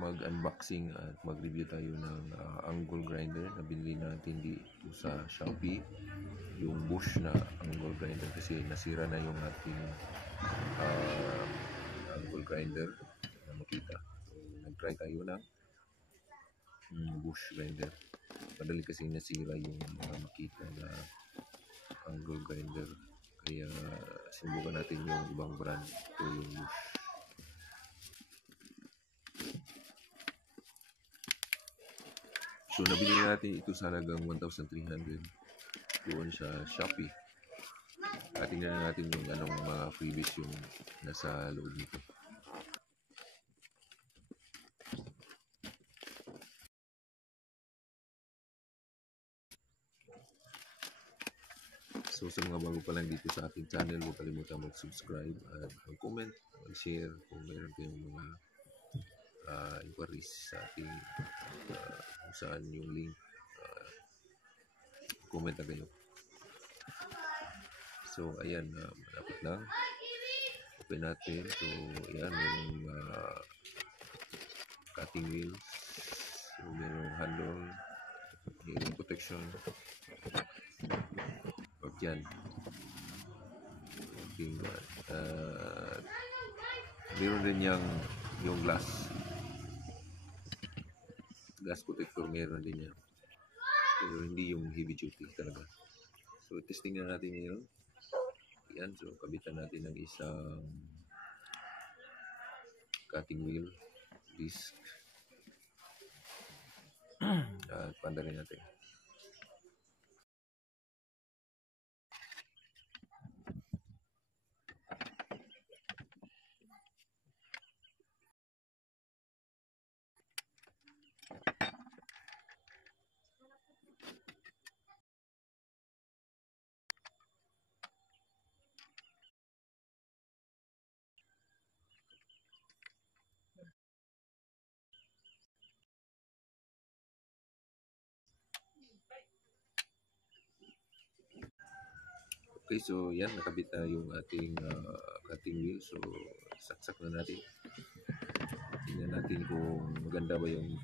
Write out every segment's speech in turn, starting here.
mag-unboxing at mag-review tayo ng angle grinder na binili natin dito sa Shopee, yung Bosch na angle grinder kasi nasira na yung ating angle grinder na makita. So, nag-try tayo ng Bosch grinder. Madali kasi nasira yung makita na angle grinder, kaya subukan natin yung ibang brand. Ito yung Bosch. So nabili natin ito sa halagang 1,300 doon sa Shopee. Tingnan natin yung anong mga freebies yung nasa loob nito. So sa mga bago pa lang dito sa ating channel, huwag kalimutan mag-subscribe at mag-comment, mag-share kung mayroon kayong mga inquiries sa ating kung saan yung link, comment na kayo. So ayan, malapit lang, open natin. So ayan, yung cutting wheels, so mayroong handle, yung protection, pag yan okay, meron din yung glass protector, meron din yan, pero hindi yung heavy duty talaga. So testing na natin ngayon. Yan, so kabitan natin ng isang cutting wheel disc at pandarin natin. Okay, so yan, nakabit na yung ating cutting wheel. So saksak na natin. Tingnan natin kung maganda ba yung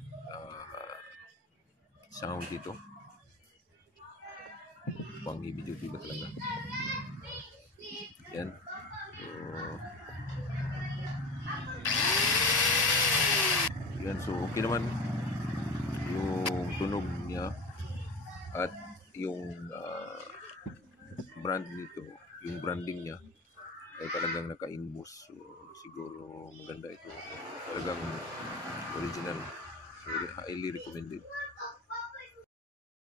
sound dito. Pang heavy duty ba talaga. Yan. So yan, so okay naman yung tunog niya at yung brand nito, yung branding niya ay talagang naka-imbus. So siguro maganda ito, talagang original, so highly recommended.